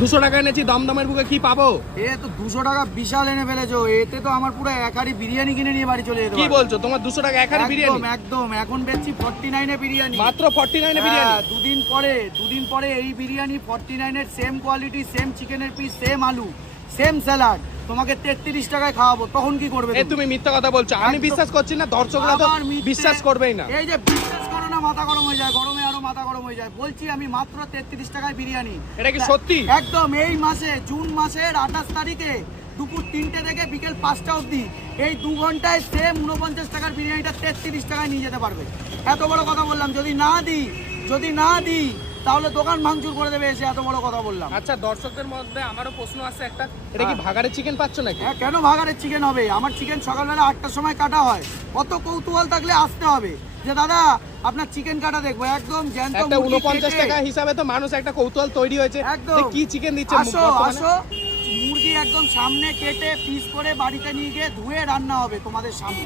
দুশো টাকা এনেছি দমদমের বুকে কি পাবো? এ তো দুশো টাকা বিশাল এনে ফেলেছো। এতে তো আমার পুরো এক হাড়ি বিরিয়ানি কিনে নিয়ে বাড়ি চলে যেতে কি বলছো? তোমার দুশো টাকা এক হাড়ি বিরিয়ানি? একদম। এখন বেচছি ফর্টি নাইনে বিরিয়ানি। মাত্র ফর্টি নাইনে বিরিয়ানি? হ্যাঁ, দুদিন পরে দুদিন পরে এই বিরিয়ানি ফর্টি নাইনের সেম কোয়ালিটি সেম চিকেনের পিস সেম আলু সেম স্যালাড তোমাকে তেত্রিশ টাকায় খাওয়াবো। তখন কি করবে তুমি? মিথ্যা কথা বলছো। আমি বিশ্বাস করছি না দর্শকরা তো বিশ্বাস করবেই না। এই যে বিশ্বাস মাথা গরম হয়ে যায় গরমে আরও মাথা গরম হয়ে যায়। বলছি আমি মাত্র তেত্রিশ টাকায় বিরিয়ানি। এটা কি সত্যি? একদম এই মাসে জুন মাসের আঠাশ তারিখে দুপুর তিনটে থেকে বিকেল পাঁচটা অবধি এই দু ঘন্টায় সেম উনপঞ্চাশ টাকার বিরিয়ানিটা তেত্রিশ টাকায় নিয়ে যেতে পারবে। এত বড় কথা বললাম যদি না দিই যদি না দিই তাহলে দোকান ভাঙচুর করে দেবে এসে এত বড় কথা বললাম। আচ্ছা দর্শকদের মধ্যে আমারও প্রশ্ন আছে একটা। এটা কি হ্যাঁ। ভাগাড়ের চিকেন পাচ্ছ নাকি? হ্যাঁ কেন ভাগাড়ের চিকেন হবে? আমার চিকেন সকালবেলা আটটার সময় কাটা হয়। কত কৌতূহল থাকলে আসতে হবে। যে দাদা আপনার চিকেন কাটা দেখব একদম জ্যান্ত একটা মুরগি উনপঞ্চাশ কেটে- টাকা হিসাবে তো মানুষ একটা কৌতূহল তৈরি হয়েছে। যে কি চিকেন দিচ্ছে আসো আসো। মুরগি একদম সামনে কেটে পিস করে বাড়িতে নিয়ে গিয়ে ধুয়ে রান্না হবে তোমাদের সামনে।